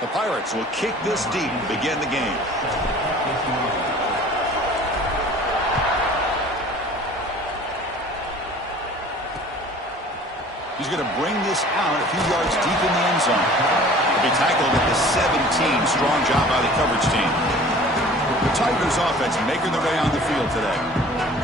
The Pirates will kick this deep to begin the game. He's going to bring this out a few yards deep in the end zone. He'll be tackled at the 17. Strong job by the coverage team. The Tigers offense making their way on the field today.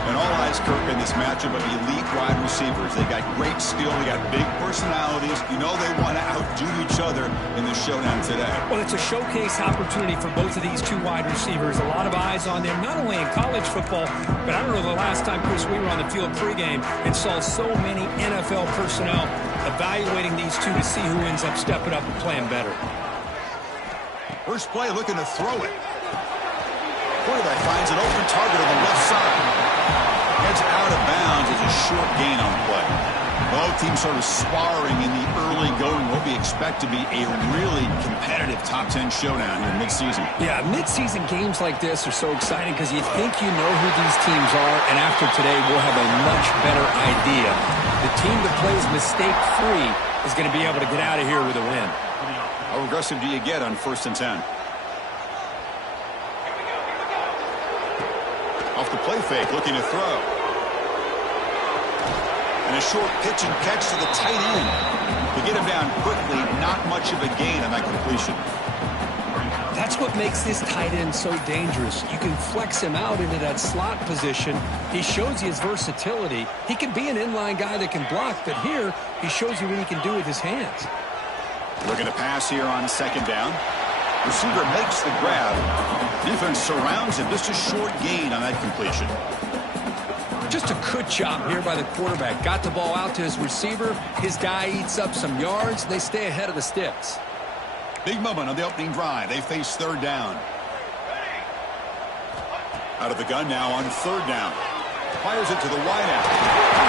And all eyes, Kirk, in this matchup of elite wide receivers. They got great skill. They got big personalities. You know they want to outdo each other in the showdown today. Well, it's a showcase opportunity for both of these two wide receivers. A lot of eyes on them, not only in college football, but I don't know the last time, Chris, we were on the field pregame and saw so many NFL personnel evaluating these two to see who ends up stepping up and playing better. First play, looking to throw it. Quarterback finds an open target on the left side. Heads out of bounds as a short gain on the play. Both teams sort of sparring in the early going. What we expect to be a really competitive top 10 showdown here in midseason. Yeah, midseason games like this are so exciting because you think you know who these teams are, and after today we'll have a much better idea. The team that plays mistake-free is going to be able to get out of here with a win. How aggressive do you get on 1st and 10? Off the play fake, looking to throw. And a short pitch and catch to the tight end. To get him down quickly, not much of a gain on that completion. That's what makes this tight end so dangerous. You can flex him out into that slot position. He shows you his versatility. He can be an inline guy that can block, but here he shows you what he can do with his hands. Looking to pass here on 2nd down. Receiver makes the grab. Defense surrounds him. Just a short gain on that completion. Just a good job here by the quarterback. Got the ball out to his receiver. His guy eats up some yards. They stay ahead of the sticks. Big moment on the opening drive. They face 3rd down. Out of the gun now on 3rd down. Fires it to the wideout.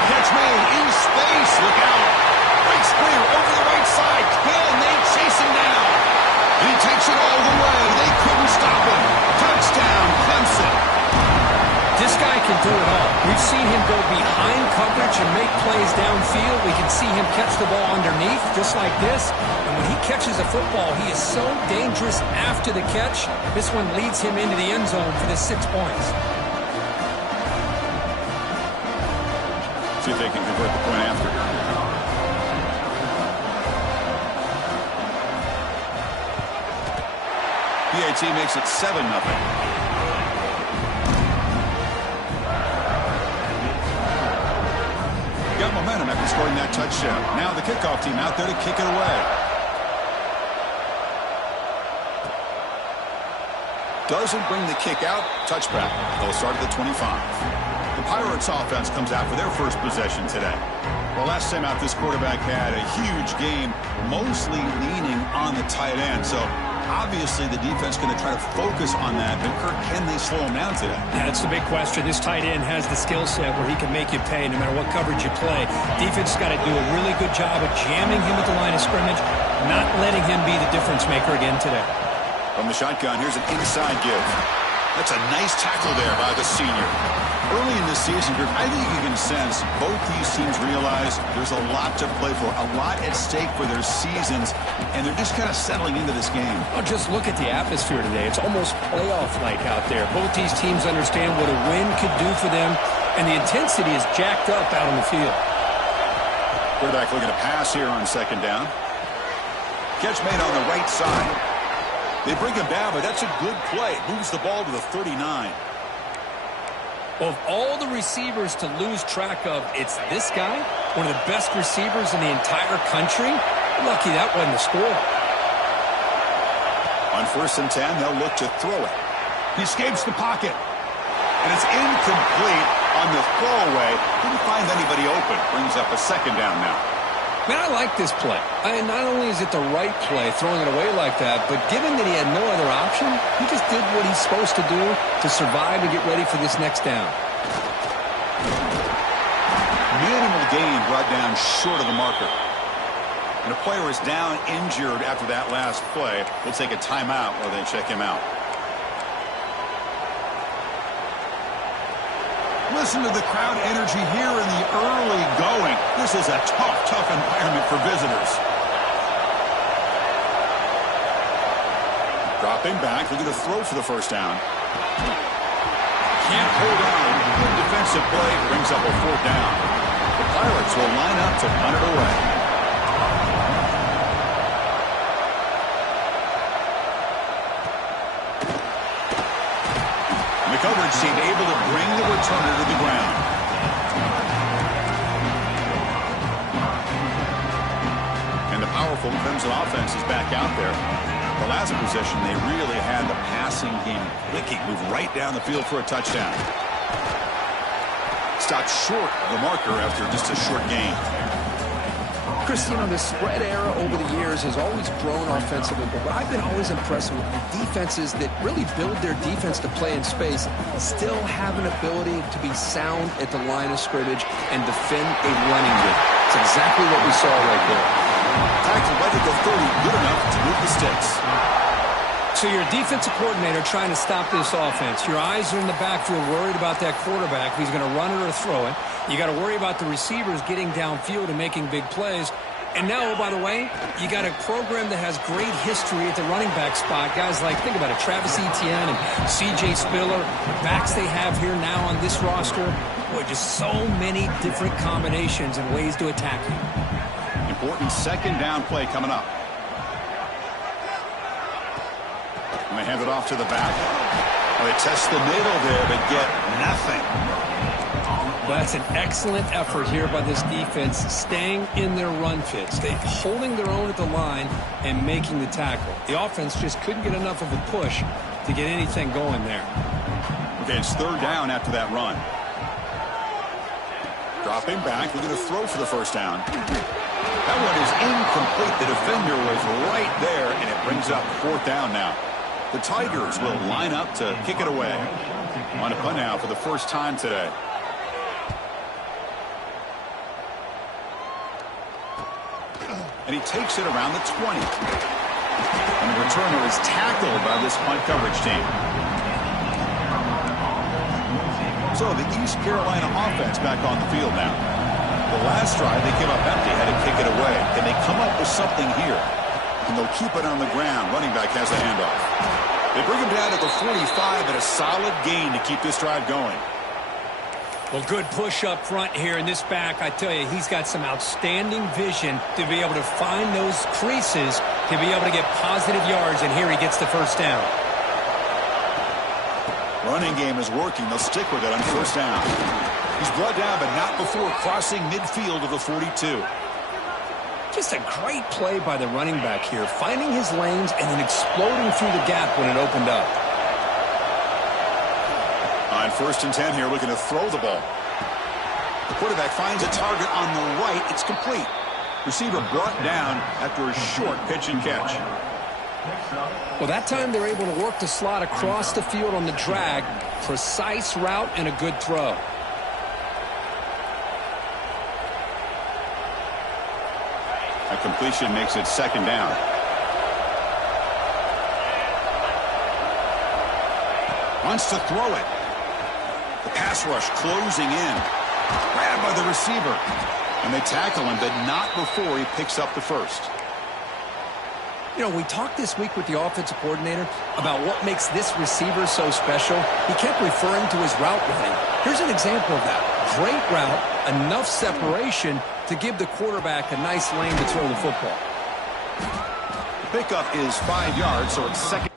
Catch made in space. Look out. Breaks clear over the right side. Can they chase him down? And he takes it all the way. They couldn't stop him. Touchdown, Clemson. This guy can do it all. We've seen him go behind coverage and make plays downfield. We can see him catch the ball underneath, just like this. And when he catches a football, he is so dangerous after the catch. This one leads him into the end zone for the 6 points. See if they can convert the point after. PAT makes it 7-0. Got momentum after scoring that touchdown. Now the kickoff team out there to kick it away. Doesn't bring the kick out. Touchback. They'll start at the 25. The Pirates offense comes out for their first possession today. Well, last time out, this quarterback had a huge game, mostly leaning on the tight end. So obviously the defense going to try to focus on that. But Kirk, can they slow him down today? Yeah, that's the big question. This tight end has the skill set where he can make you pay no matter what coverage you play. Defense has got to do a really good job of jamming him at the line of scrimmage, not letting him be the difference maker again today. From the shotgun, here's an inside give. That's a nice tackle there by the senior. Early in the season, Group, I think you can sense both these teams realize there's a lot to play for, a lot at stake for their seasons, and they're just kind of settling into this game. Oh, just look at the atmosphere today. It's almost playoff-like out there. Both these teams understand what a win could do for them, and the intensity is jacked up out on the field. Quarterback looking to pass here on 2nd down. Catch made on the right side. They bring him down, but that's a good play. Moves the ball to the 39. Of all the receivers to lose track of, it's this guy, one of the best receivers in the entire country. Lucky that wasn't a score. On 1st and 10, they'll look to throw it. He escapes the pocket. And it's incomplete on the throwaway. Couldn't find anybody open. Brings up a 2nd down now. Man, I like this play. Not only is it the right play, throwing it away like that, but given that he had no other option, he just did what he's supposed to do to survive and get ready for this next down. Minimal gain brought down short of the marker. And a player is down injured after that last play. We'll take a timeout while they check him out. Listen to the crowd energy here in the early going. This is a tough environment for visitors. Dropping back, looking to throw for the first down. Can't hold on. Good defensive play brings up a fourth down. The Pirates will line up to punt it away. The coverage team able to bring the returner to the ground. And the powerful Clemson offense is back out there. The last possession, they really had the passing game clicking. Move right down the field for a touchdown. Stopped short of the marker after just a short gain. Chris, you know, the spread era over the years has always grown offensively, but I've been always impressed with defenses that really build their defense to play in space, still have an ability to be sound at the line of scrimmage and defend a running game. It's exactly what we saw right there. Tackled by the 30, good enough to move the sticks. So you're a defensive coordinator trying to stop this offense. Your eyes are in the backfield worried about that quarterback, if he's going to run it or throw it. You got to worry about the receivers getting downfield and making big plays. And now, oh, by the way, you got a program that has great history at the running back spot. Guys like, think about it, Travis Etienne and C.J. Spiller, the backs they have here now on this roster. Boy, just so many different combinations and ways to attack you. Important second down play coming up. And they hand it off to the back. Well, they test the middle there, but get nothing. Well, that's an excellent effort here by this defense, staying in their run fits. They're holding their own at the line and making the tackle. The offense just couldn't get enough of a push to get anything going there. Okay, it's third down after that run. Dropping back, looking to throw for the first down. That one is incomplete. The defender was right there, and it brings up fourth down now. The Tigers will line up to kick it away. On a punt now for the first time today. And he takes it around the 20. And the returner is tackled by this punt coverage team. So the East Carolina offense back on the field now. The last drive they came up empty, had to kick it away. Can they come up with something here? And they'll keep it on the ground. Running back has the handoff. They bring him down to the 45 and a solid gain to keep this drive going. Well, good push up front here in this back. I tell you, he's got some outstanding vision to be able to find those creases to be able to get positive yards, and here he gets the first down. Running game is working. They'll stick with it on first down. He's brought down, but not before crossing midfield of the 42. Just a great play by the running back here, finding his lanes and then exploding through the gap when it opened up. On first and 10 here, looking to throw the ball. The quarterback finds a target on the right. It's complete. Receiver brought down after a short pitch and catch. Well, that time they're able to work the slot across the field on the drag. Precise route and a good throw. A completion makes it second down. Wants to throw it. The pass rush closing in. Grabbed by the receiver. And they tackle him, but not before he picks up the first. You know, we talked this week with the offensive coordinator about what makes this receiver so special. He kept referring to his route running. Here's an example of that. Great route, enough separation to give the quarterback a nice lane to throw the football. The pickup is 5 yards, so it's second.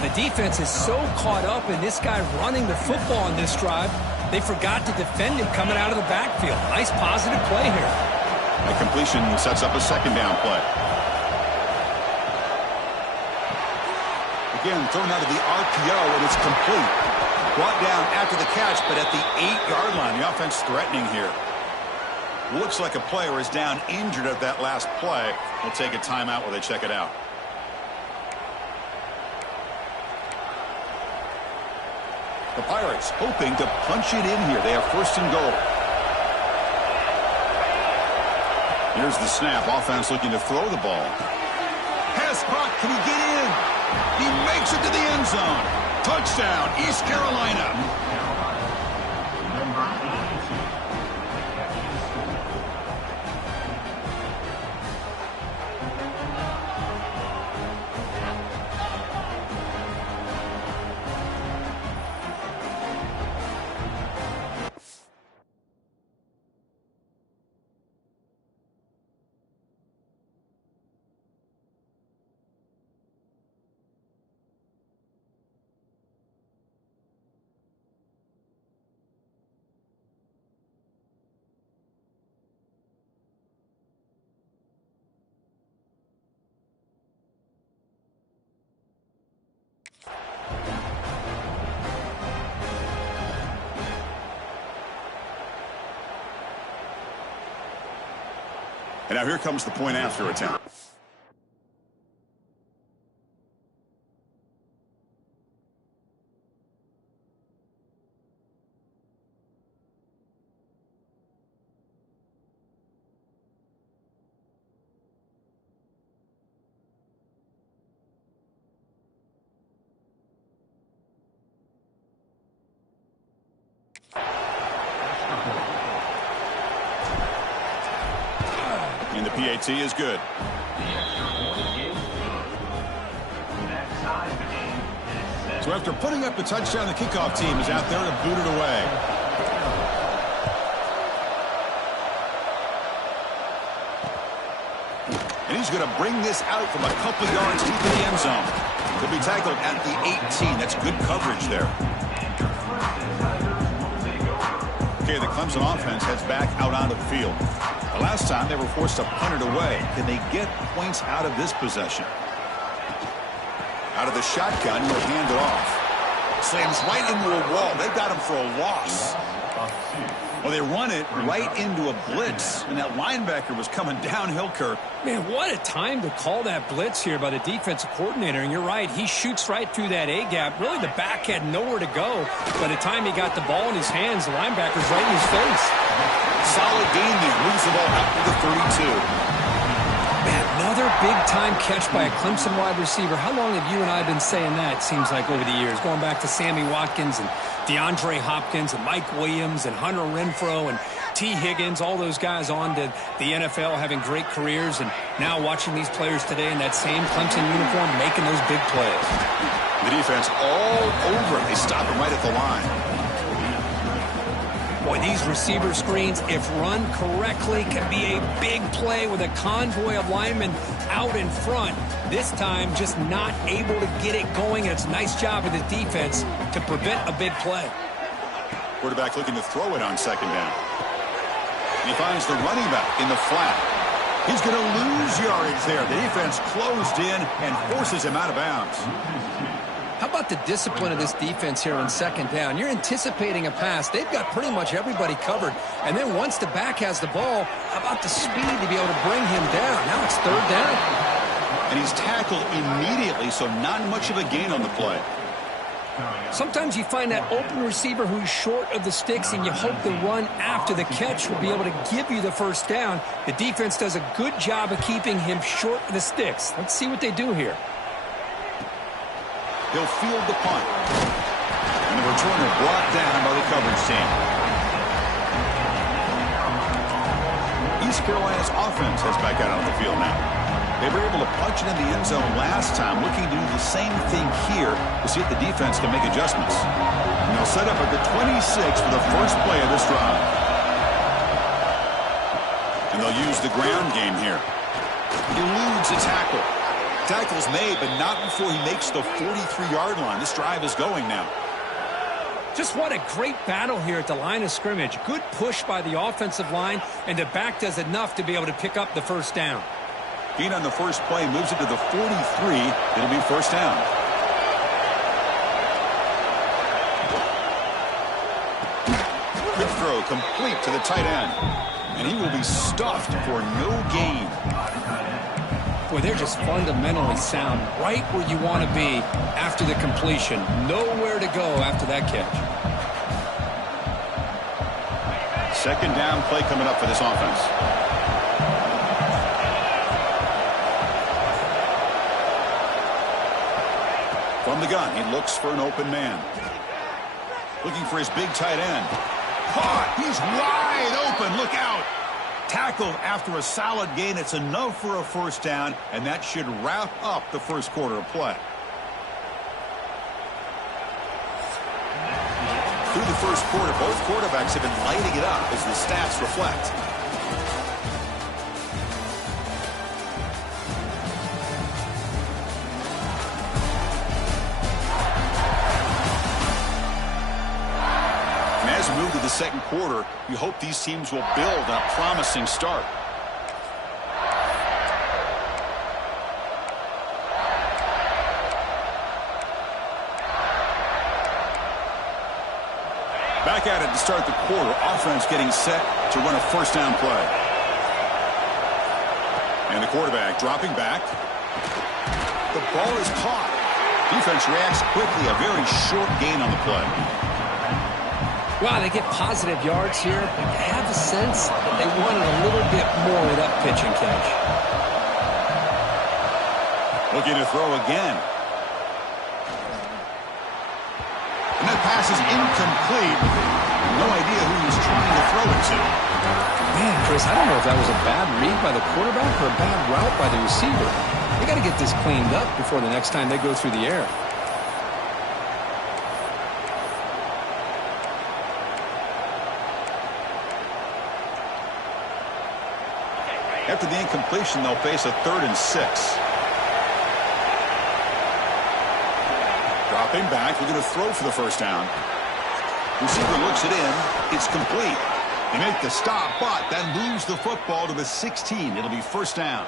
The defense is so caught up in this guy running the football on this drive, they forgot to defend him coming out of the backfield. Nice positive play here. The completion sets up a second down play. Again, thrown out of the RPO, and it's complete. Brought down after the catch, but at the 8-yard line, the offense threatening here. Looks like a player is down injured at that last play. We'll take a timeout while they check it out. The The Pirates hoping to punch it in here. They have first and goal. Here's the snap. Offense looking to throw the ball. Pass caught. Can he get in? He makes it to the end zone. Touchdown, East Carolina. And now here comes the point after attempt. And the PAT is good. So after putting up the touchdown, the kickoff team is out there to boot it away. And he's going to bring this out from a couple yards deep in the end zone. He'll be tackled at the 18. That's good coverage there. Okay, the Clemson offense heads back out onto the field. The last time they were forced to punt it away. Can they get points out of this possession? Out of the shotgun, he'll hand it off. Slams right into a wall. They've got him for a loss. Well, they run it right into a blitz, and that linebacker was coming downhill, Kirk. Man, what a time to call that blitz here by the defensive coordinator. And you're right, he shoots right through that A-gap. Really, the back had nowhere to go. By the time he got the ball in his hands, the linebacker's right in his face. Solid gain there. Moves the ball out to the 32. Man, another big-time catch by a Clemson wide receiver. How long have you and I been saying that, seems like, over the years? Going back to Sammy Watkins and DeAndre Hopkins and Mike Williams and Hunter Renfrow and T. Higgins, all those guys on to the NFL having great careers, and now watching these players today in that same Clemson uniform making those big plays. The defense all over. They stop him right at the line. Boy, these receiver screens, if run correctly, can be a big play with a convoy of linemen out in front. This time, just not able to get it going. It's a nice job of the defense to prevent a big play. Quarterback looking to throw it on second down. He finds the running back in the flat. He's going to lose yardage there. The defense closed in and forces him out of bounds. How about the discipline of this defense here on second down? You're anticipating a pass. They've got pretty much everybody covered. And then once the back has the ball, how about the speed to be able to bring him down? Now it's third down. And he's tackled immediately, so not much of a gain on the play. Sometimes you find that open receiver who's short of the sticks, and you hope the run after the catch will be able to give you the first down. The defense does a good job of keeping him short of the sticks. Let's see what they do here. He'll field the punt. And the returner brought down by the coverage team. East Carolina's offense has back out on the field now. They were able to punch it in the end zone last time, looking to do the same thing here to see if the defense can make adjustments. And they'll set up at the 26 for the first play of this drive. And they'll use the ground game here. Eludes a tackle. Tackle's made, but not before he makes the 43-yard line. This drive is going now. Just what a great battle here at the line of scrimmage. Good push by the offensive line, and the back does enough to be able to pick up the first down. Gain on the first play moves it to the 43. It'll be first down. Quick throw complete to the tight end. And he will be stuffed for no gain. Boy, they're just fundamentally sound, right where you want to be after the completion. Nowhere to go after that catch. Second down play coming up for this offense. From the gun, he looks for an open man. Looking for his big tight end. Caught! He's wide open! Look out! Tackled after a solid gain. It's enough for a first down, and that should wrap up the first quarter of play. Through the first quarter, both quarterbacks have been lighting it up as the stats reflect. And as we move to the second quarter, you hope these teams will build on a promising start. Back at it to start the quarter. Offense getting set to run a first down play. And the quarterback dropping back. The ball is caught. Defense reacts quickly. A very short gain on the play. Wow, they get positive yards here, but I have a sense that they wanted a little bit more of that pitch and catch. Looking to throw again. And that pass is incomplete. No idea who he's trying to throw it to. Man, Chris, I don't know if that was a bad read by the quarterback or a bad route by the receiver. They got to get this cleaned up before the next time they go through the air. After the incompletion, they'll face a 3rd and 6. Dropping back, looking to throw for the first down. Receiver looks it in. It's complete. They make the stop, but that moves the football to the 16. It'll be first down.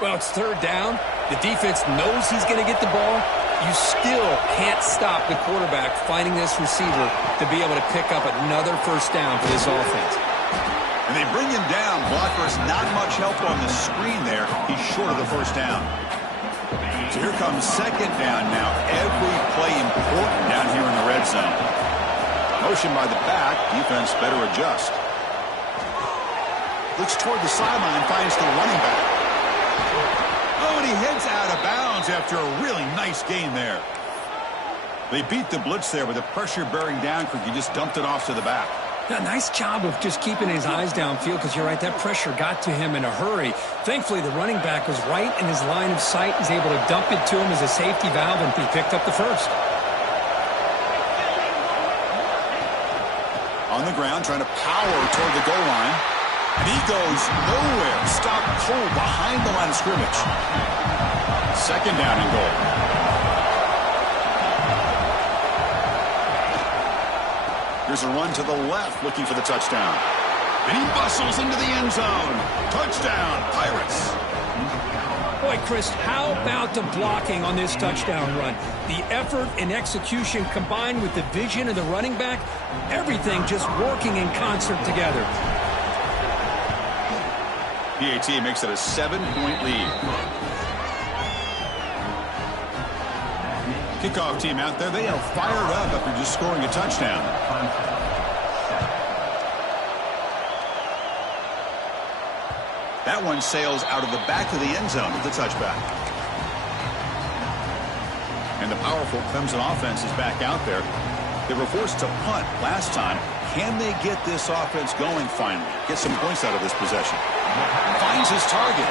Well, it's 3rd down. The defense knows he's going to get the ball. You still can't stop the quarterback finding this receiver to be able to pick up another first down for this offense. And they bring him down. Blocker's not much help on the screen there. He's short of the first down. So here comes second down now. Every play important down here in the red zone. Motion by the back. Defense better adjust. Looks toward the sideline. Finds the running back. Oh, and he heads out of bounds after a really nice gain there. They beat the blitz there with the pressure bearing down because he just dumped it off to the back. Yeah, nice job of just keeping his eyes downfield because you're right, that pressure got to him in a hurry. Thankfully, the running back was right in his line of sight. He's able to dump it to him as a safety valve, and he picked up the first. On the ground, trying to power toward the goal line. And he goes nowhere. Stopped cold behind the line of scrimmage. Second down and goal. Here's a run to the left, looking for the touchdown. And he bustles into the end zone. Touchdown, Pirates. Boy, Chris, how about the blocking on this touchdown run? The effort and execution combined with the vision of the running back, everything just working in concert together. PAT makes it a 7-point lead. Kickoff team out there, they are fired up after just scoring a touchdown. That one sails out of the back of the end zone with the touchback. And the powerful Clemson offense is back out there. They were forced to punt last time. Can they get this offense going finally? Get some points out of this possession. Finds his target.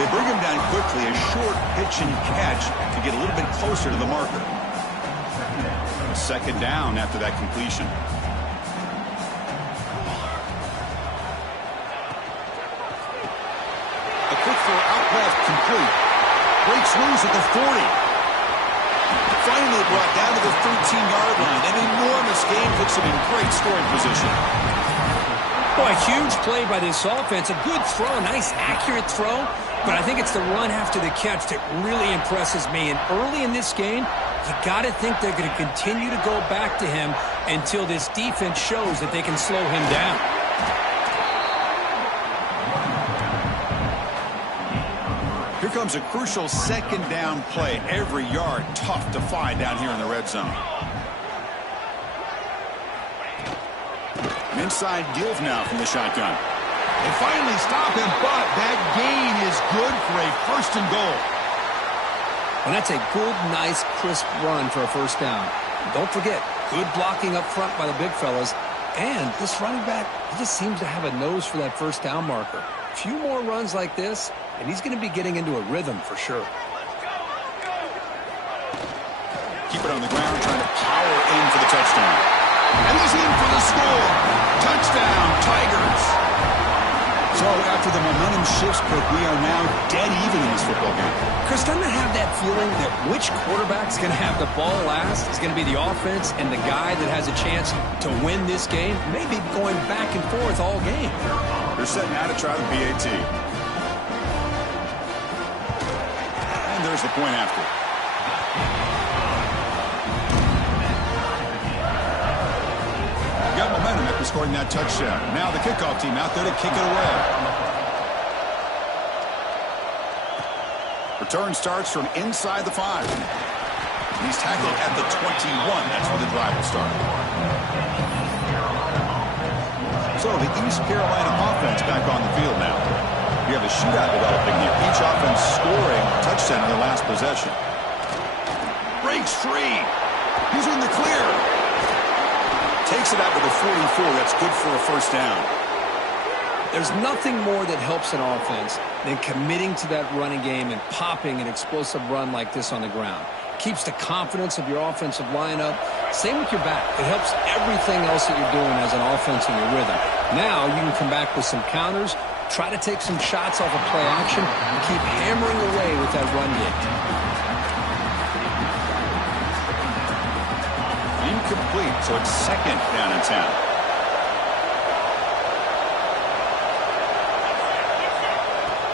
They bring him down quickly, a short pitch and catch to get a little bit closer to the marker. Second down after that completion. A quick throw out left, complete. Breaks loose at the 40. Finally brought down to the 13-yard line. An enormous gain puts him in great scoring position. Boy, huge play by this offense. A good throw, a nice accurate throw. But I think it's the run after the catch that really impresses me. And early in this game, you got to think they're going to continue to go back to him until this defense shows that they can slow him down. Here comes a crucial second down play. Every yard tough to find down here in the red zone. Inside give now from the shotgun. They finally stop him, but that gain is good for a first and goal. And that's a good, nice, crisp run for a first down. Don't forget, good blocking up front by the big fellas. And this running back, he just seems to have a nose for that first down marker. A few more runs like this, and he's going to be getting into a rhythm for sure. Keep it on the ground, trying to power in for the touchdown. And he's in for the score. Touchdown, Tigers. So after the momentum shifts, Kirk, we are now dead even in this football game. Chris, doesn't it have that feeling that which quarterback's going to have the ball last is going to be the offense, and the guy that has a chance to win this game may be going back and forth all game? They're setting out to try the PAT. And there's the point after. Got momentum after scoring that touchdown. Now the kickoff team out there to kick it away. Return starts from inside the 5. He's tackled at the 21. That's where the drive will start. So the East Carolina offense back on the field now. We have a shootout developing here. Each offense scoring a touchdown in their last possession. Breaks free. He's in the clear. Takes it out to the 44. That's good for a first down. There's nothing more that helps an offense than committing to that running game and popping an explosive run like this on the ground. Keeps the confidence of your offensive lineup. Same with your back. It helps everything else that you're doing as an offense in your rhythm. Now you can come back with some counters, try to take some shots off of play action, and keep hammering away with that run game. Incomplete, so it's second down and 10.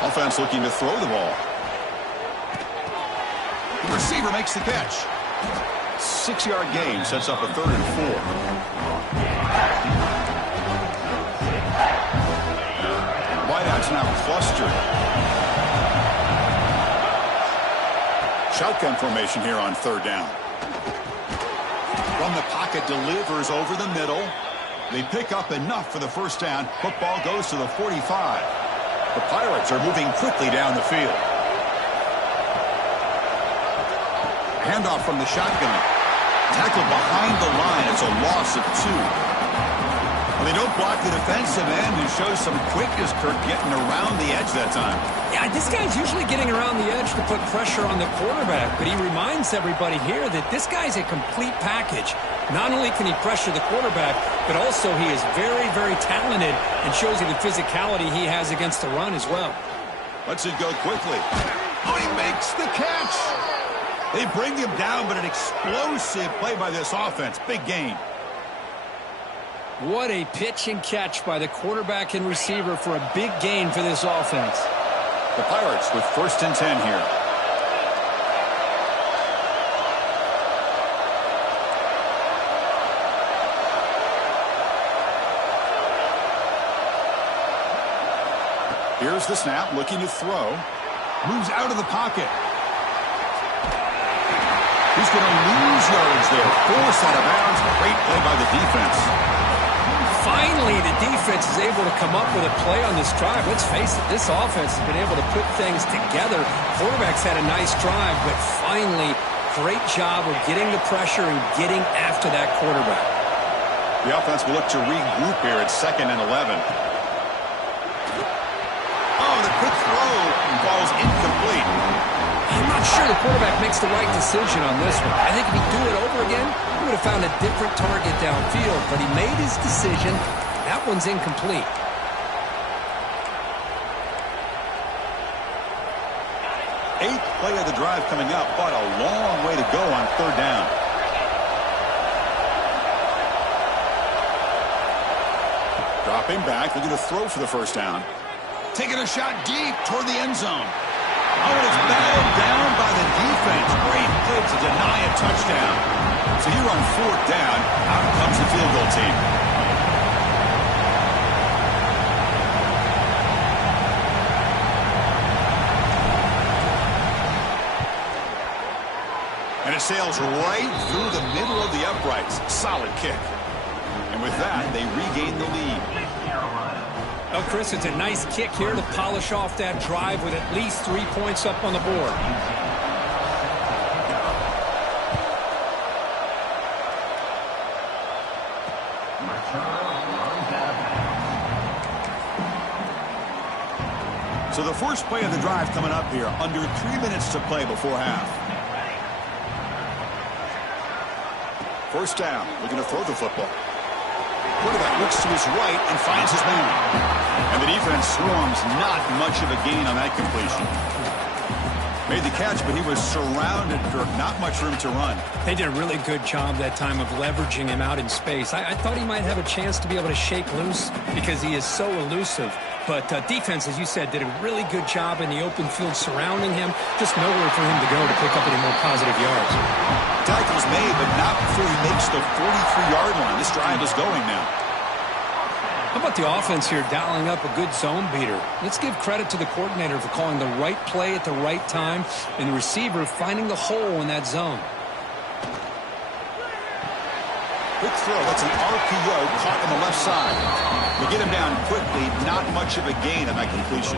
Offense looking to throw the ball. The receiver makes the catch. 6-yard gain sets up a 3rd and 4. Wideouts now clustered. Shotgun formation here on 3rd down. From the pocket, delivers over the middle. They pick up enough for the first down. Football goes to the 45. The Pirates are moving quickly down the field. Handoff from the shotgun. Tackled behind the line. It's a loss of 2. Well, they don't block the defensive end, who shows some quickness, Kirk, getting around the edge that time. Yeah, this guy's usually getting around the edge to put pressure on the quarterback, but he reminds everybody here that this guy's a complete package. Not only can he pressure the quarterback, but also he is very, very talented and shows you the physicality he has against the run as well. Lets it go quickly. Oh, he makes the catch. They bring him down, but an explosive play by this offense. Big gain. What a pitch and catch by the quarterback and receiver for a big gain for this offense. The Pirates with 1st and 10 here. Here's the snap, looking to throw. Moves out of the pocket. He's going to lose yards there. Forced out of bounds. Great play by the defense. Finally, the defense is able to come up with a play on this drive. Let's face it, this offense has been able to put things together. Quarterback's had a nice drive, but finally, great job of getting the pressure and getting after that quarterback. The offense will look to regroup here at 2nd and 11. Oh, the quick throw falls incomplete. I'm not sure the quarterback makes the right decision on this one. I think if he'd do it over again, he would have found a different target downfield, but he made his decision. That one's incomplete. Eighth play of the drive coming up, but a long way to go on 3rd down. Dropping back, looking to throw for the first down. Taking a shot deep toward the end zone. Oh, and it's battled down by the defense. Great play to deny a touchdown. So here on 4th down, out comes the field goal team. it sails right through the middle of the uprights. Solid kick. And with that, they regain the lead. Well, Chris, it's a nice kick here to polish off that drive with at least 3 points up on the board. So the first play of the drive coming up here, under 3 minutes to play before half. First down, looking to throw the football. Quarterback looks to his right and finds his man. And the defense swarms, not much of a gain on that completion. Made the catch, but he was surrounded for not much room to run. They did a really good job that time of leveraging him out in space. I thought he might have a chance to be able to shake loose because he is so elusive. But defense, as you said, did a really good job in the open field surrounding him. Just nowhere for him to go to pick up any more positive yards. Tackles made, but not before he makes the 43-yard line. This drive is going now. How about the offense here dialing up a good zone beater? Let's give credit to the coordinator for calling the right play at the right time and the receiver finding the hole in that zone. Quick throw. That's an RPO caught on the left side. They get him down quickly. Not much of a gain on that completion.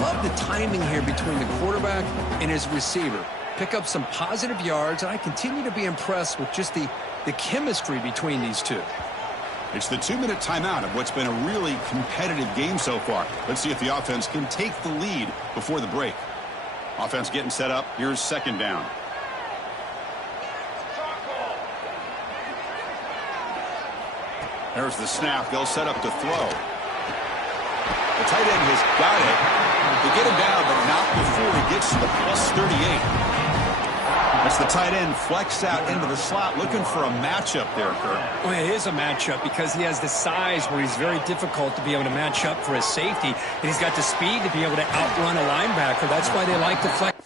Love the timing here between the quarterback and his receiver. Pick up some positive yards, and I continue to be impressed with just the chemistry between these two. It's the 2-minute timeout of what's been a really competitive game so far. Let's see if the offense can take the lead before the break. Offense getting set up. Here's second down. There's the snap. They'll set up to throw. The tight end has got it. They get him down, but not before he gets to the +38. As the tight end flex out into the slot, looking for a matchup there, Kurt. Well, it is a matchup because he has the size where he's very difficult to be able to match up for his safety. And he's got the speed to be able to outrun a linebacker. That's why they like to flex.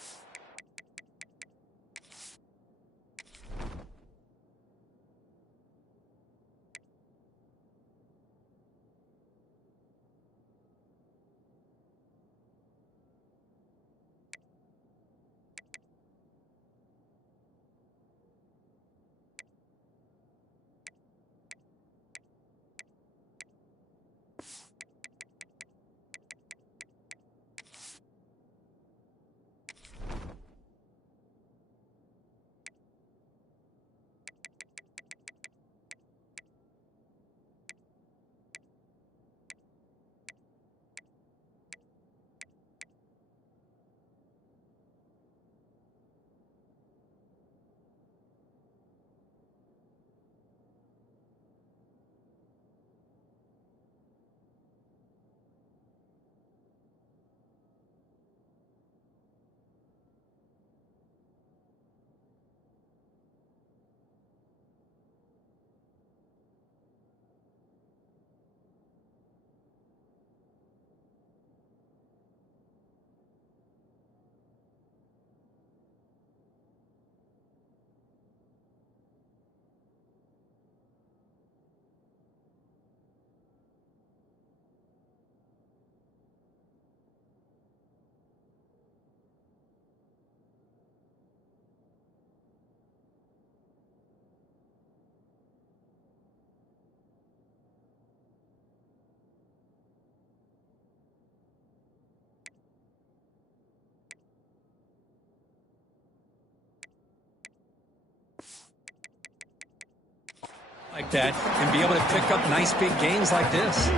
Like that and be able to pick up nice big gains like this.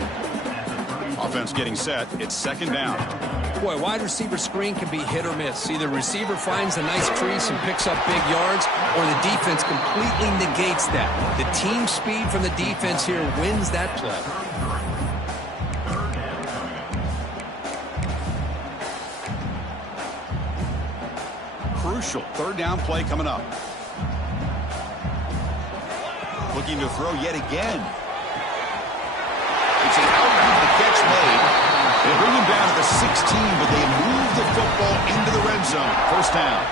Offense getting set. It's second down. Boy, wide receiver screen can be hit or miss. Either receiver finds a nice crease and picks up big yards, or the defense completely negates that. The team speed from the defense here wins that play. Crucial third down play coming up. Looking to throw yet again. It's an out the catch made. They bring him down to the 16, but they move the football into the red zone. First down.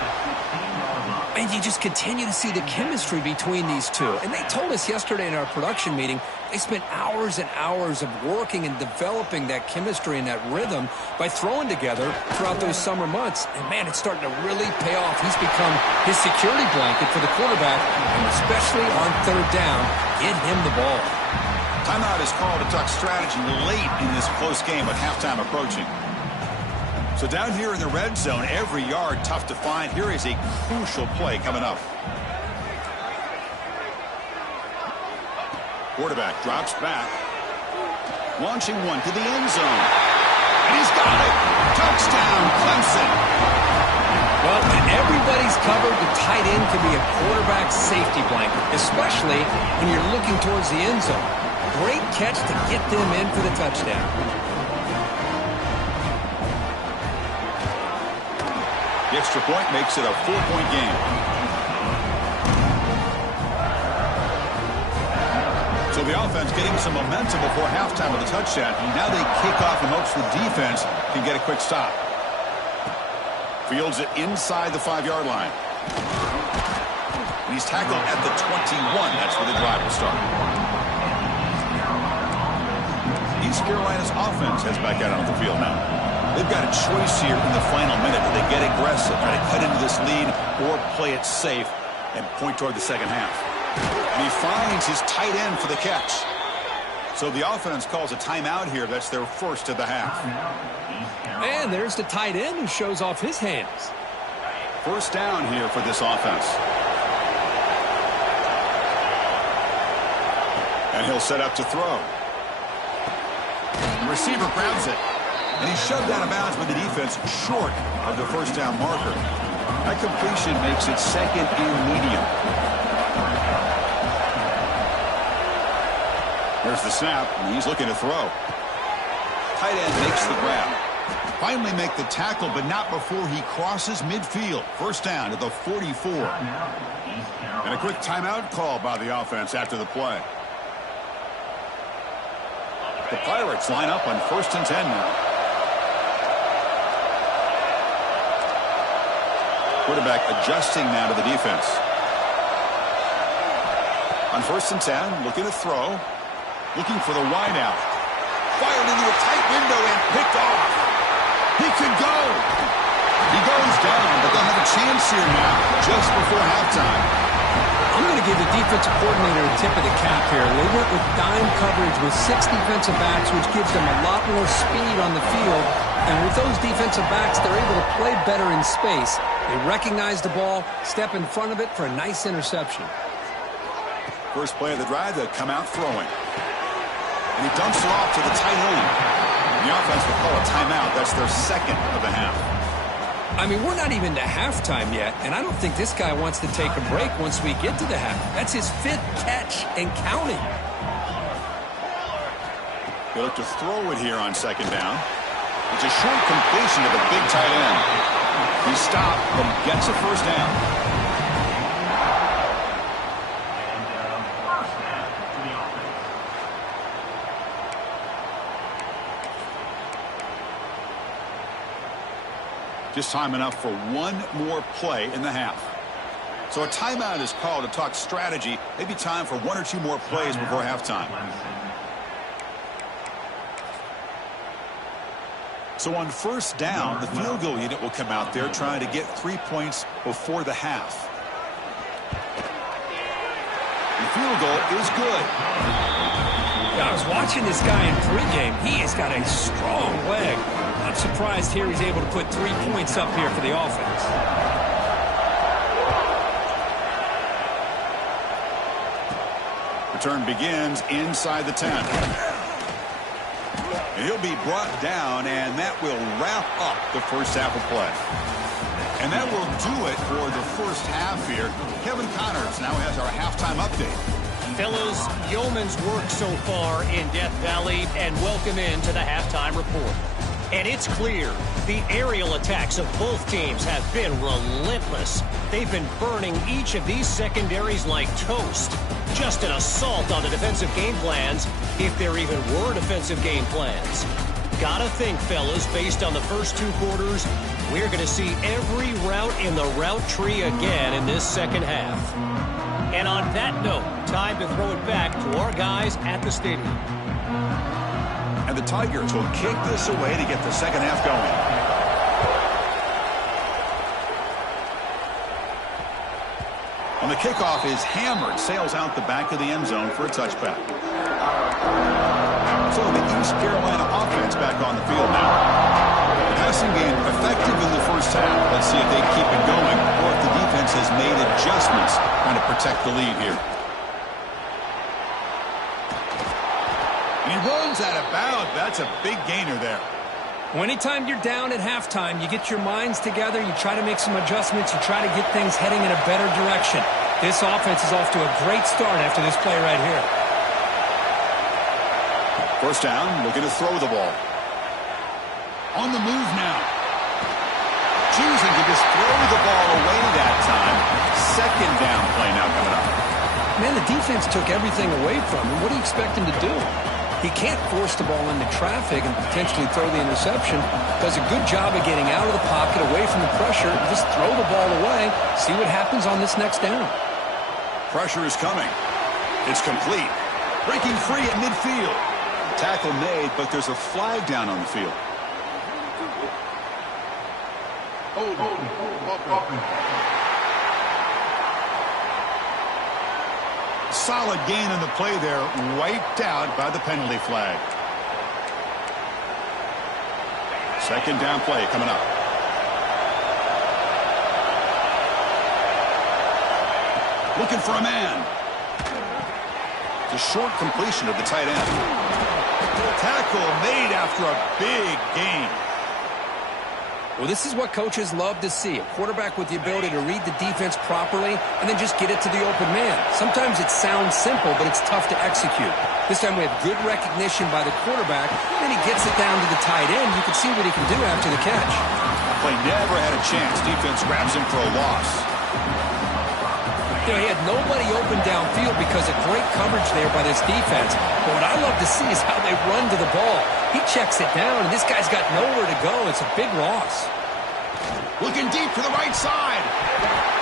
And you just continue to see the chemistry between these two. And they told us yesterday in our production meeting, they spent hours and hours of working and developing that chemistry and that rhythm by throwing together throughout those summer months. And, man, it's starting to really pay off. He's become his security blanket for the quarterback, and especially on third down, get him the ball. Timeout is called to talk strategy late in this close game with halftime approaching. So down here in the red zone, every yard tough to find. Here is a crucial play coming up. Quarterback drops back. Launching one to the end zone. And he's got it. Touchdown, Clemson. Well, when everybody's covered, the tight end can be a quarterback's safety blanket, especially when you're looking towards the end zone. Great catch to get them in for the touchdown. The extra point makes it a 4-point game. So the offense getting some momentum before halftime with a touchdown. Now they kick off in hopes the defense can get a quick stop. Fields it inside the 5-yard line. And he's tackled at the 21. That's where the drive will start. East Carolina's offense heads back out onto the field now. They've got a choice here in the final minute. Do they get aggressive, try to cut into this lead, or play it safe and point toward the second half? And he finds his tight end for the catch. So the offense calls a timeout here. That's their first of the half. And there's the tight end who shows off his hands. First down here for this offense. And he'll set up to throw. The receiver grabs it. And he's shoved out of bounds with the defense short of the first down marker. That completion makes it second and medium. There's the snap, and he's looking to throw. Tight end makes the grab. Finally make the tackle, but not before he crosses midfield. First down to the 44. And a quick timeout call by the offense after the play. The Pirates line up on 1st and 10 now. Quarterback adjusting now to the defense. On 1st and 10, looking to throw. Looking for the wideout. Fired into a tight window and picked off. He could go. He goes down, but they'll have a chance here now, just before halftime. I'm going to give the defensive coordinator a tip of the cap here. They went with dime coverage with 6 defensive backs, which gives them a lot more speed on the field. And with those defensive backs, they're able to play better in space. They recognize the ball, step in front of it for a nice interception. First play of the drive, they come out throwing. And he dumps it off to the tight end. The offense will call a timeout. That's their second of the half. I mean, we're not even to halftime yet, and I don't think this guy wants to take a break once we get to the half. That's his 5th catch and counting. They look to throw it here on second down. It's a short completion to the big tight end. He stopped, but he gets a first down. Just time enough for one more play in the half. So a timeout is called to talk strategy. Maybe time for 1 or 2 more plays before halftime. So on first down, the field goal unit will come out there trying to get 3 points before the half. The field goal is good. Yeah, I was watching this guy in pregame. He has got a strong leg. I'm surprised here he's able to put 3 points up here for the offense. Return begins inside the 10. And he'll be brought down, and that will wrap up the first half of play. And that will do it for the first half here. Kevin Connors now has our halftime update. Fellas, yeoman's work so far in Death Valley, and welcome into the halftime report. And it's clear the aerial attacks of both teams have been relentless. They've been burning each of these secondaries like toast. Just an assault on the defensive game plans, if there even were defensive game plans. Gotta think, fellas, based on the first 2 quarters, We're going to see every route in the route tree again in this second half. And on that note, time to throw it back to our guys at the stadium. And the Tigers will kick this away to get the second half going. And the kickoff is hammered, sails out the back of the end zone for a touchback. So the East Carolina offense back on the field now. The passing game effective in the first half. Let's see if they keep it going or if the defense has made adjustments trying to protect the lead here. And he runs out of bounds. That's a big gainer there. Well, anytime you're down at halftime, you get your minds together, you try to make some adjustments, you try to get things heading in a better direction. This offense is off to a great start after this play right here. First down, looking to throw the ball. On the move now. Choosing to just throw the ball away that time. Second down play now coming up. Man, the defense took everything away from him. What do you expect him to do? He can't force the ball into traffic and potentially throw the interception. Does a good job of getting out of the pocket, away from the pressure, and just throw the ball away. See what happens on this next down. Pressure is coming. It's complete. Breaking free at midfield. Tackle made, but there's a flag down on the field. Solid gain on the play there, wiped out by the penalty flag. Second down play coming up. Looking for a man. It's a short completion of the tight end. Tackle made after a big gain. Well, this is what coaches love to see. A quarterback with the ability to read the defense properly and then just get it to the open man. Sometimes it sounds simple, but it's tough to execute. This time we have good recognition by the quarterback, and then he gets it down to the tight end. You can see what he can do after the catch. Play never had a chance. Defense grabs him for a loss. You know, he had nobody open downfield because of great coverage there by this defense. But what I love to see is how they run to the ball. He checks it down, and this guy's got nowhere to go. It's a big loss. Looking deep to the right side.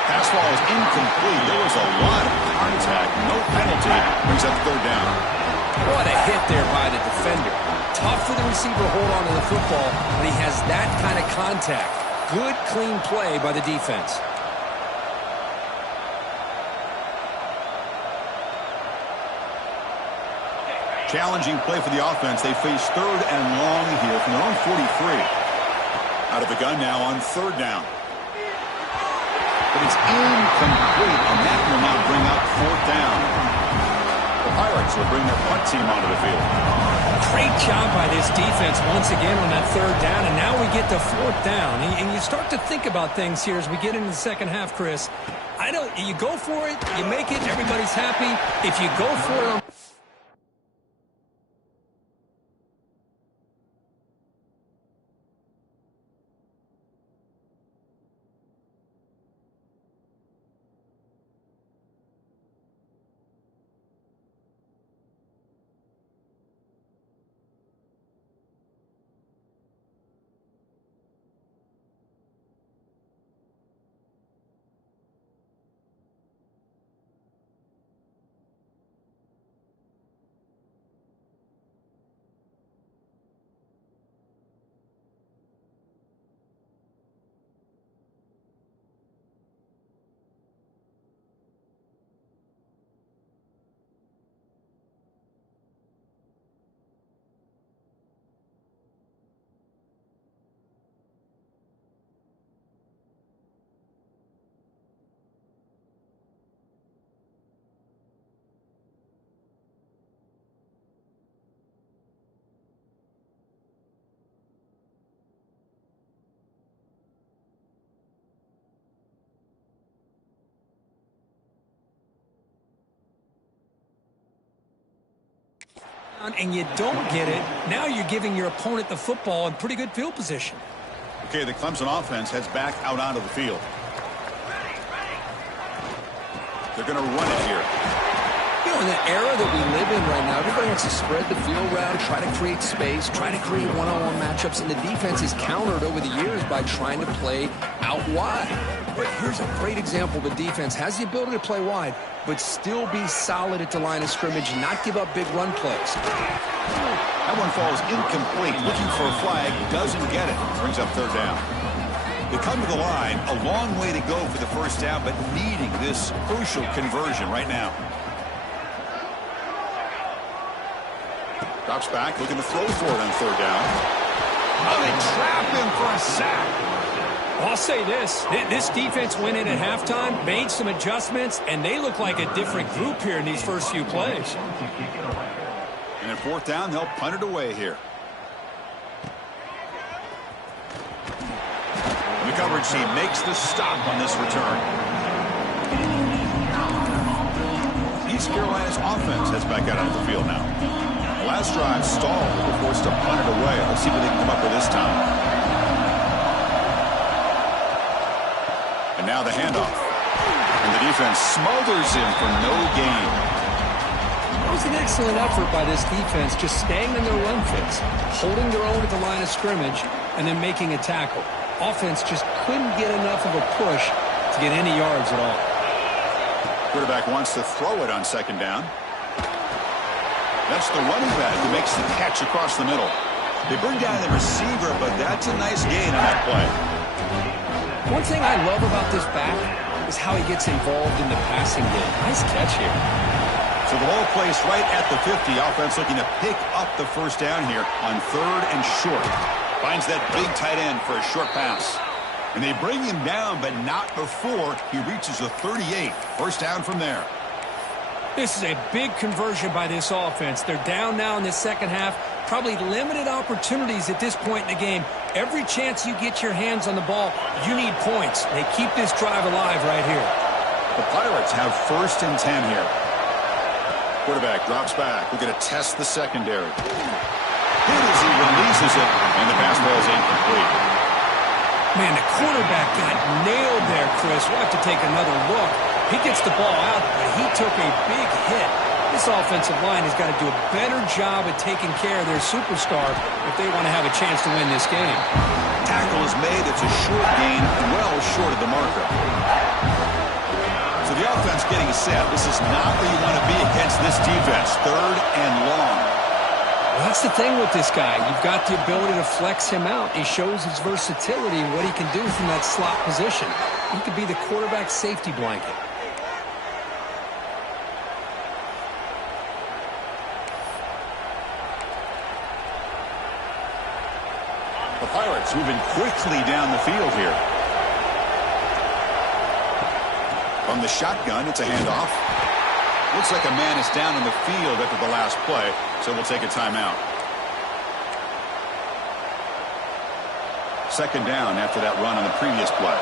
Pass ball is incomplete. There was a lot of contact. No penalty. Brings up third down. What a hit there by the defender. Tough for the receiver to hold on to the football, but he has that kind of contact. Good, clean play by the defense. Challenging play for the offense. They face third and long here from their own 43. Out of the gun now on third down. But it's incomplete, and that will now bring up fourth down. The Pirates will bring their punt team onto the field. Great job by this defense once again on that third down, and now we get to fourth down. And you start to think about things here as we get into the second half, Chris. You go for it, you make it, everybody's happy. If you go for it on and you don't get it, now you're giving your opponent the football in pretty good field position. Okay, the Clemson offense heads back out onto the field. They're going to run it here. You know, in the era that we live in right now, everybody wants to spread the field around, try to create space, try to create one-on-one matchups, and the defense is countered over the years by trying to play out wide. But here's a great example. The defense has the ability to play wide, but still be solid at the line of scrimmage and not give up big run plays. That one falls incomplete. Looking for a flag, doesn't get it. Brings up third down. They come to the line, a long way to go for the first down, but needing this crucial conversion right now. Drops back, looking to throw for it on third down. Oh, they trap him for a sack. Well, I'll say this. This defense went in at halftime, made some adjustments, and they look like a different group here in these first few plays. And at fourth down, they'll punt it away here. The coverage team makes the stop on this return. East Carolina's offense heads back out onto the field now. The last drive stalled. They were forced to punt it away. Let's see what they can come up with this time. And now the handoff. And the defense smothers him for no gain. It was an excellent effort by this defense, just staying in their run fits, holding their own at the line of scrimmage, and then making a tackle. Offense just couldn't get enough of a push to get any yards at all. Quarterback wants to throw it on second down. That's the running back who makes the catch across the middle. They bring down the receiver, but that's a nice gain on that play. One thing I love about this back is how he gets involved in the passing game. Nice catch here. So the ball placed right at the 50. Offense looking to pick up the first down here on third and short. Finds that big tight end for a short pass. And they bring him down, but not before he reaches the 38. First down from there. This is a big conversion by this offense. They're down now in the second half. Probably limited opportunities at this point in the game. Every chance you get your hands on the ball, you need points. They keep this drive alive right here. The Pirates have first and 10 here. Quarterback drops back. We're going to test the secondary. Hit as he releases it, and the pass ball is incomplete. Man, the quarterback got nailed there, Chris. We'll have to take another look. He gets the ball out, but he took a big hit. This offensive line has got to do a better job at taking care of their superstar if they want to have a chance to win this game. Tackle is made. It's a short gain, well short of the marker. So the offense getting set. This is not where you want to be against this defense. Third and long. Well, that's the thing with this guy. You've got the ability to flex him out. He shows his versatility and what he can do from that slot position. He could be the quarterback's safety blanket. The Pirates moving quickly down the field here. From the shotgun, it's a handoff. Looks like a man is down on the field after the last play, so we'll take a timeout. Second down after that run on the previous play.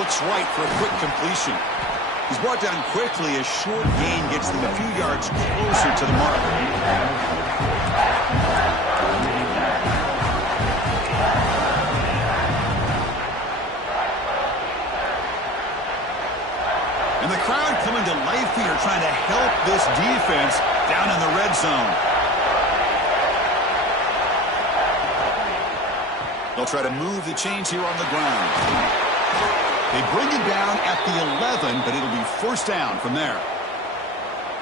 Looks right for a quick completion. He's brought down quickly. A short gain gets them a few yards closer to the mark. And the crowd coming to life here, trying to help this defense down in the red zone. They'll try to move the chains here on the ground. They bring him down at the 11, but it'll be first down from there.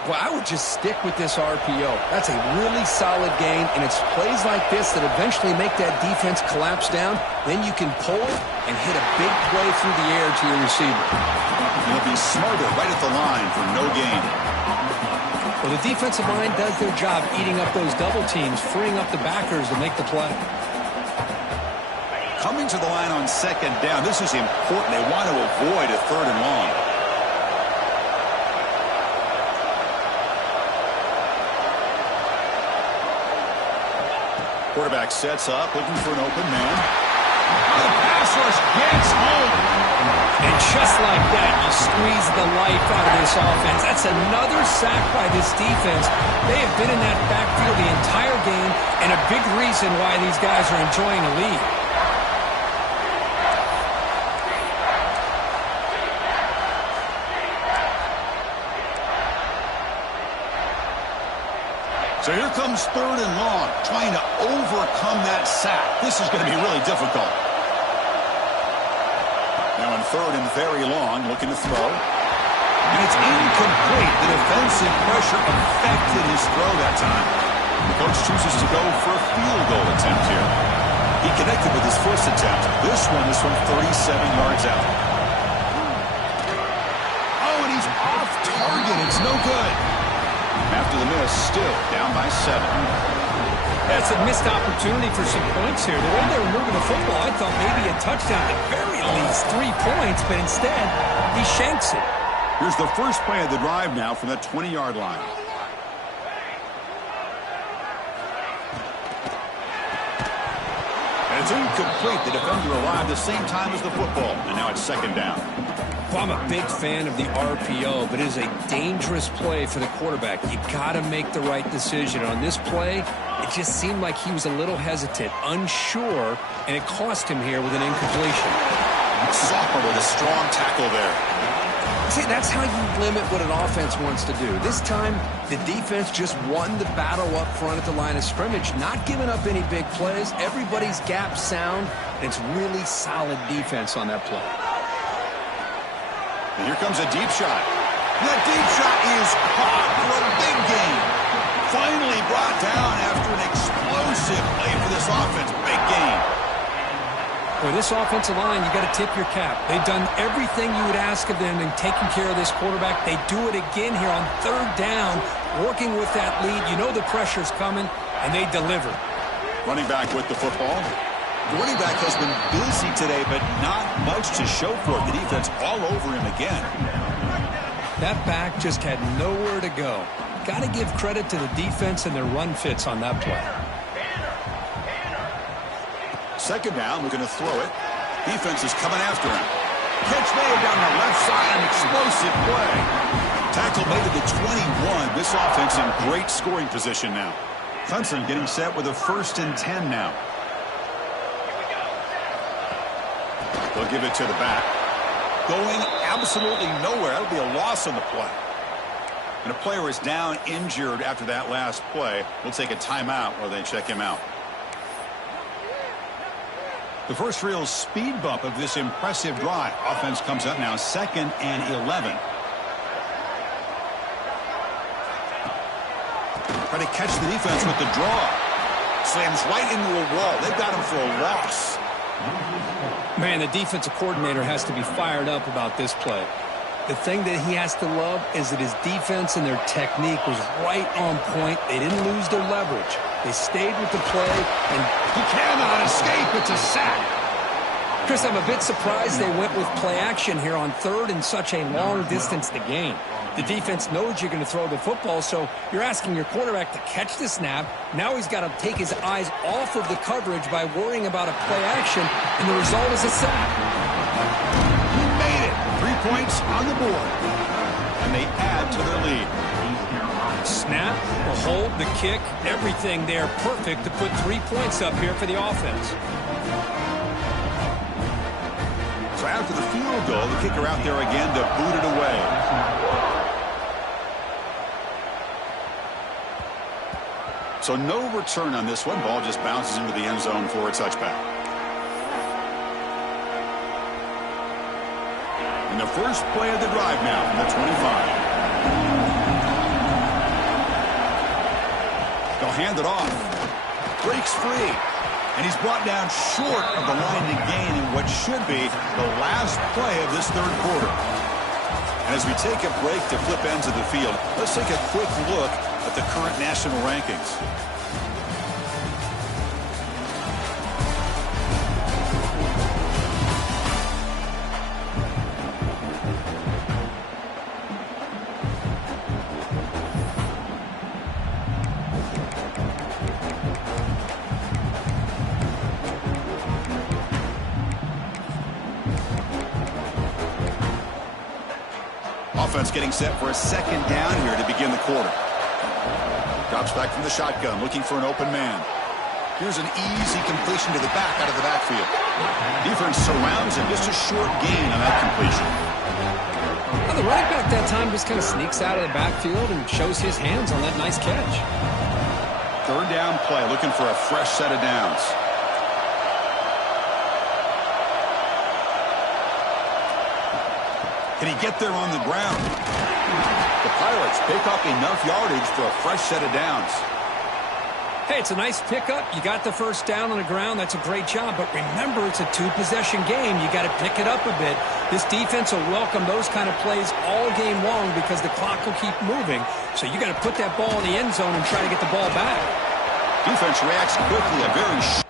Well, I would just stick with this RPO. That's a really solid gain, and it's plays like this that eventually make that defense collapse down. Then you can pull it and hit a big play through the air to your receiver. He'll be smarter right at the line for no gain. Well, the defensive line does their job eating up those double teams, freeing up the backers to make the play. Coming to the line on second down. This is important. They want to avoid a third and long. Quarterback sets up, looking for an open man. The pass rush gets home. And just like that, you squeeze the life out of this offense. That's another sack by this defense. They have been in that backfield the entire game, and a big reason why these guys are enjoying a lead. So here comes 3rd and long, trying to overcome that sack. This is going to be really difficult. Now in 3rd and very long, looking to throw. And it's incomplete. The defensive pressure affected his throw that time. The coach chooses to go for a field goal attempt here. He connected with his first attempt. This one is from 37 yards out. Oh, and he's off target. It's no good. After the miss, still down by 7. That's a missed opportunity for some points here. The way they were moving the football, I thought maybe a touchdown, at very least 3 points, but instead, he shanks it. Here's the first play of the drive now from that 20-yard line. And it's incomplete. The defender arrived the same time as the football, and now it's 2nd down. Well, I'm a big fan of the RPO, but it is a dangerous play for the quarterback. You got to make the right decision. On this play, it just seemed like he was a little hesitant, unsure, and it cost him here with an incompletion. Sophomore with a strong tackle there. See, that's how you limit what an offense wants to do. This time, the defense just won the battle up front at the line of scrimmage, not giving up any big plays. Everybody's gap sound, and it's really solid defense on that play. And here comes a deep shot. That deep shot is caught for a big gain. Finally brought down after an explosive play for this offense. Big gain. For this offensive line, you got to tip your cap. They've done everything you would ask of them in taking care of this quarterback. They do it again here on 3rd down, working with that lead. You know the pressure's coming, and they deliver. Running back with the football. The running back has been busy today, but not much to show for it. The defense all over him again. That back just had nowhere to go. Got to give credit to the defense and their run fits on that play. 2nd down, looking to throw it. Defense is coming after him. Catch made down the left side, an explosive play. Tackle made at the 21. This offense in great scoring position now. Clemson getting set with a 1st and 10 now. They'll give it to the back. Going absolutely nowhere. That'll be a loss on the play. And a player is down injured after that last play. We'll take a timeout while they check him out. The first real speed bump of this impressive drive. Offense comes up now 2nd and 11. Try to catch the defense with the draw. Slams right into a wall. They've got him for a loss. Man, the defensive coordinator has to be fired up about this play. The thing that he has to love is that his defense and their technique was right on point. They didn't lose their leverage. They stayed with the play, and He cannot escape. It's a sack. Chris, I'm a bit surprised they went with play action here on 3rd and such a long distance to gain. The defense knows you're going to throw the football, so you're asking your quarterback to catch the snap. Now he's got to take his eyes off of the coverage by worrying about a play action, and the result is a sack. He made it. 3 points on the board. And they add to their lead. Snap, the hold, the kick, everything there perfect to put 3 points up here for the offense. So after the field goal, the kicker out there again to boot it away. So no return on this one. Ball just bounces into the end zone for a touchback. And the first play of the drive now from the 25. They'll hand it off. Breaks free. And he's brought down short of the line to gain in what should be the last play of this 3rd quarter. And as we take a break to flip ends of the field, let's take a quick look at the current national rankings. Offense getting set for a 2nd down here to begin the quarter. Drops back from the shotgun, looking for an open man. Here's an easy completion to the back out of the backfield. Defense surrounds him, just a short gain on that completion. Well, the running back that time just kind of sneaks out of the backfield and shows his hands on that nice catch. third down play, looking for a fresh set of downs. Can he get there on the ground? The Pirates pick up enough yardage for a fresh set of downs. Hey, it's a nice pickup. You got the first down on the ground. That's a great job. But remember, it's a two-possession game. You got to pick it up a bit. This defense will welcome those kind of plays all game long because the clock will keep moving. So you got to put that ball in the end zone and try to get the ball back. Defense reacts quickly. A very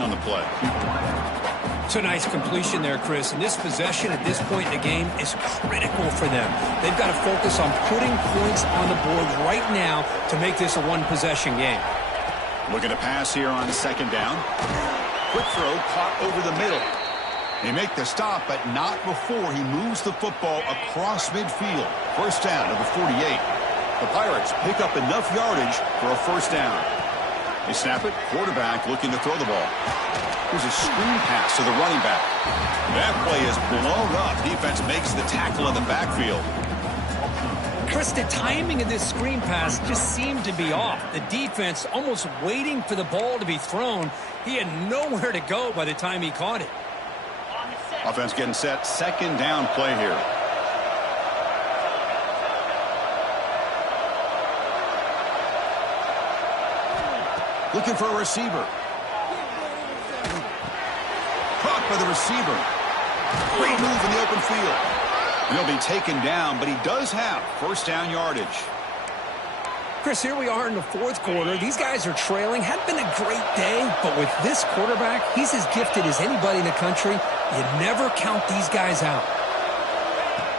on the play. It's a nice completion there, Chris. And this possession at this point in the game is critical for them. They've got to focus on putting points on the board right now to make this a one-possession game. Looking to pass here on second down. Quick throw caught over the middle. They make the stop, but not before he moves the football across midfield. First down to the 48. The Pirates pick up enough yardage for a first down. They snap it. Quarterback looking to throw the ball. Here's a screen pass to the running back. That play is blown up. Defense makes the tackle in the backfield. Chris, the timing of this screen pass just seemed to be off. The defense almost waiting for the ball to be thrown. He had nowhere to go by the time he caught it. Offense getting set. Second down play here. Looking for a receiver. Caught by the receiver. Great move in the open field. He'll be taken down, but he does have first down yardage. Chris, here we are in the fourth quarter. These guys are trailing. Had been a great day, but with this quarterback, he's as gifted as anybody in the country. You never count these guys out.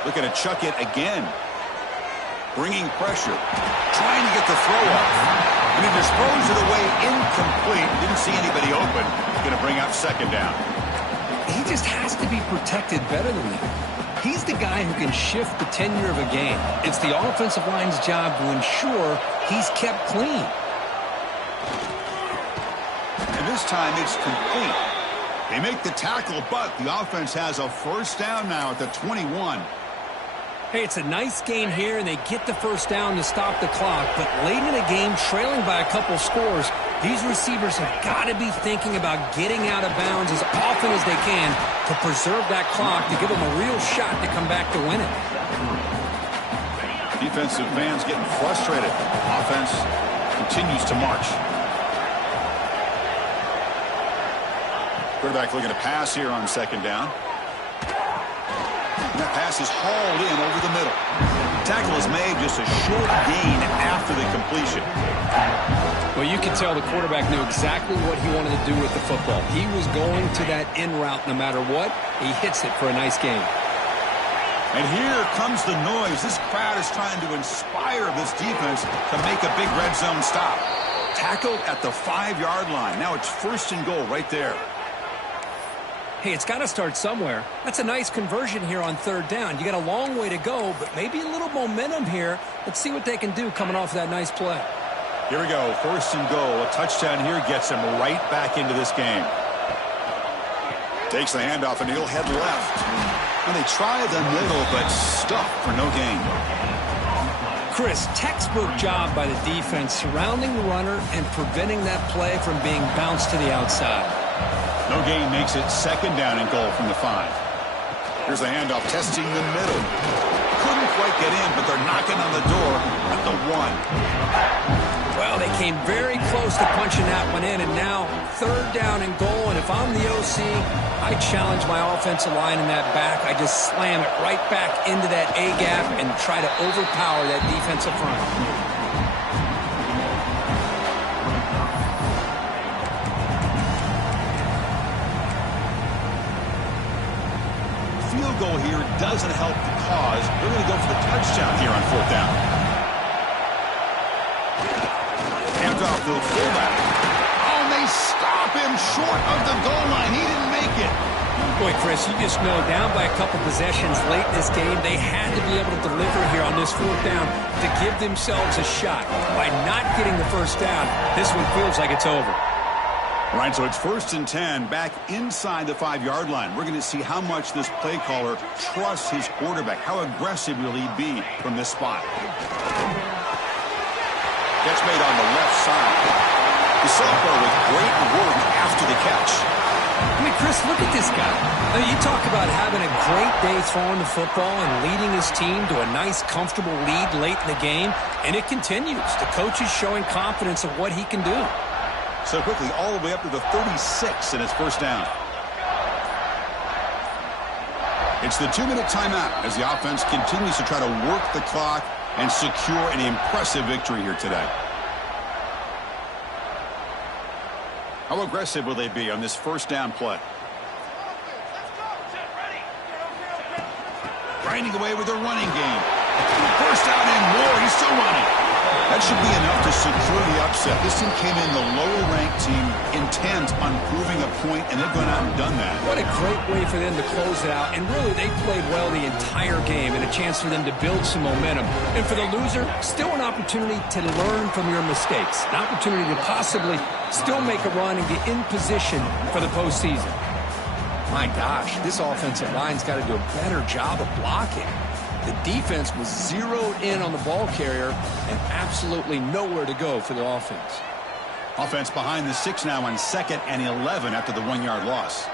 Looking to chuck it again. Bringing pressure. Trying to get the throw off. And he disposed it away incomplete. Didn't see anybody open. Going to bring up second down. He just has to be protected better than that. He's the guy who can shift the tenure of a game. It's the offensive line's job to ensure he's kept clean. And this time it's complete. They make the tackle, but the offense has a first down now at the 21. Hey, it's a nice gain here, and they get the first down to stop the clock. But late in the game, trailing by a couple scores, these receivers have got to be thinking about getting out of bounds as often as they can to preserve that clock, to give them a real shot to come back to win it. Defensive fans getting frustrated. Offense continues to march. Quarterback looking to pass here on second down. And that pass is hauled in over the middle. Tackle is made, just a short gain after the completion. Well, you can tell the quarterback knew exactly what he wanted to do with the football. He was going to that in route no matter what. He hits it for a nice gain. And here comes the noise. This crowd is trying to inspire this defense to make a big red zone stop. Tackled at the 5-yard line. Now it's first and goal right there. Hey, it's got to start somewhere. That's a nice conversion here on third down. You got a long way to go, but maybe a little momentum here. Let's see what they can do coming off that nice play. Here we go. First and goal. A touchdown here gets him right back into this game. Takes the handoff and he'll head left. And they try the middle, but stuck for no gain. Chris, textbook job by the defense surrounding the runner and preventing that play from being bounced to the outside. No gain makes it second down and goal from the 5. Here's the handoff, testing the middle. Couldn't quite get in, but they're knocking on the door at the 1. Well, they came very close to punching that one in, and now third down and goal. And if I'm the OC, I challenge my offensive line in that back. I just slam it right back into that A-gap and try to overpower that defensive front. Field goal here doesn't help the cause. They're going to go for the touchdown here on fourth down. Hands off to the fullback. Oh, and they stop him short of the goal line. He didn't make it. Boy, Chris, you just know down by a couple possessions late in this game, they had to be able to deliver here on this fourth down to give themselves a shot. By not getting the first down, this one feels like it's over. All right, so it's 1st and 10 back inside the 5-yard line. We're going to see how much this play caller trusts his quarterback. How aggressive will he be from this spot? Catch made on the left side. The sophomore with great work after the catch. I mean, Chris, look at this guy. I mean, you talk about having a great day throwing the football and leading his team to a nice, comfortable lead late in the game, and it continues. The coach is showing confidence of what he can do. So quickly, all the way up to the 36 in his first down. It's the 2-minute timeout as the offense continues to try to work the clock and secure an impressive victory here today. How aggressive will they be on this first down play? Grinding away with their running game. First down and more. He's still running. That should be enough to secure the upset. This team came in the lower-ranked team intent on proving a point, and they've gone out and done that. What a great way for them to close it out. And really, they played well the entire game and a chance for them to build some momentum. And for the loser, still an opportunity to learn from your mistakes. An opportunity to possibly still make a run and get in position for the postseason. My gosh, this offensive line's got to do a better job of blocking. The defense was zeroed in on the ball carrier and absolutely nowhere to go for the offense. Offense behind the 6 now on 2nd and 11 after the 1-yard loss.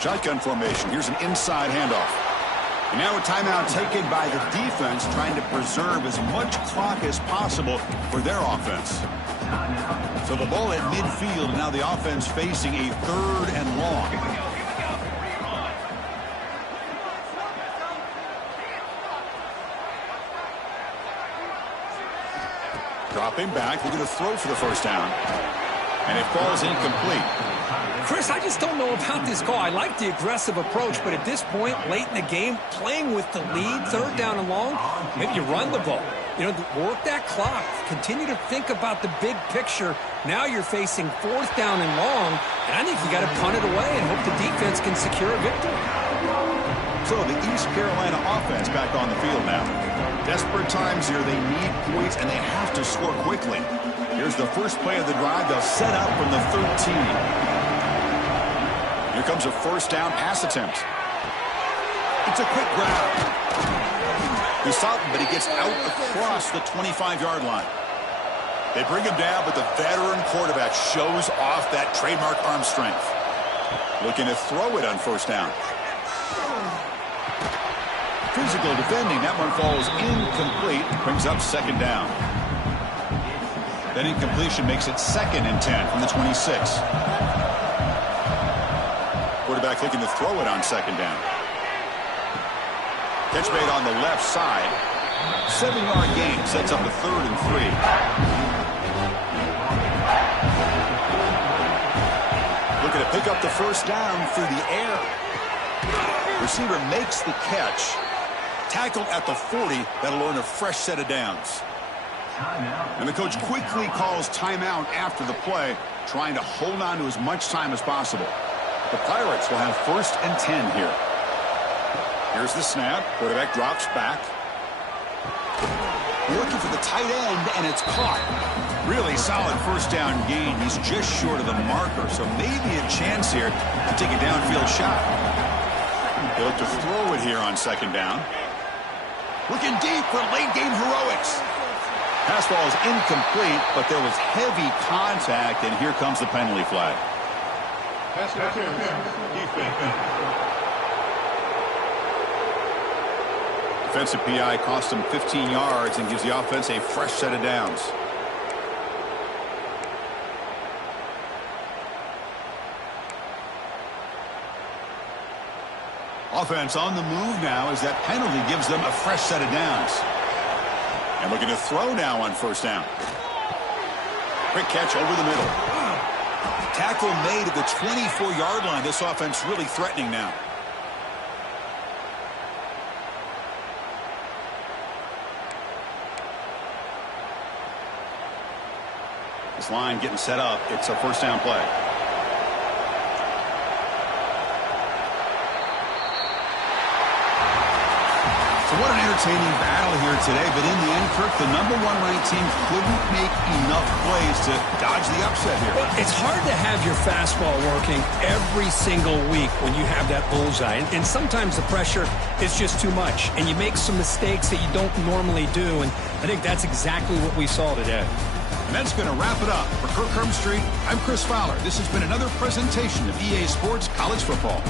Shotgun formation. Here's an inside handoff. And now a timeout taken by the defense, trying to preserve as much clock as possible for their offense. So the ball at midfield, and now the offense facing a 3rd and long. Dropping back, looking to throw for the first down. And it falls incomplete. Chris, I just don't know about this call. I like the aggressive approach, but at this point, late in the game, playing with the lead, 3rd down and long, maybe you run the ball. You know, work that clock. Continue to think about the big picture. Now you're facing 4th down and long, and I think you got to punt it away and hope the defense can secure a victory. So the East Carolina offense back on the field now. Desperate times here. They need points, and they have to score quickly. Here's the first play of the drive. They'll set up from the 13. Here comes a first down pass attempt. It's a quick grab. He stopped him, but he gets out across the 25-yard line. They bring him down, but the veteran quarterback shows off that trademark arm strength. Looking to throw it on first down. Physical defending. That one falls incomplete. Brings up 2nd down. That incompletion makes it 2nd and 10 from the 26. Quarterback looking to throw it on 2nd down. Catch made on the left side. 7-yard gain sets up a 3rd and 3. Looking to pick up the first down through the air. Receiver makes the catch. Tackled at the 40. That'll earn a fresh set of downs. And the coach quickly calls timeout after the play, trying to hold on to as much time as possible. The Pirates will have 1st and 10 here. Here's the snap. Quarterback drops back. Looking for the tight end, and it's caught. Really solid first down gain. He's just short of the marker, so maybe a chance here to take a downfield shot. They look to throw it here on 2nd down. Looking deep for late-game heroics. Pass ball is incomplete, but there was heavy contact, and here comes the penalty flag. Defensive PI cost him 15 yards and gives the offense a fresh set of downs. Offense on the move now as that penalty gives them a fresh set of downs. And looking to throw now on first down. Quick catch over the middle. Tackle made at the 24-yard line. This offense really threatening now. This line getting set up. It's a first down play. So what an entertaining battle here today, but in the end, Kirk, the #1 ranked team couldn't make enough plays to dodge the upset here. Well, it's hard to have your fastball working every single week when you have that bullseye, and sometimes the pressure is just too much, and you make some mistakes that you don't normally do, and I think that's exactly what we saw today. And that's going to wrap it up. For Kirk Street, I'm Chris Fowler. This has been another presentation of EA Sports College Football.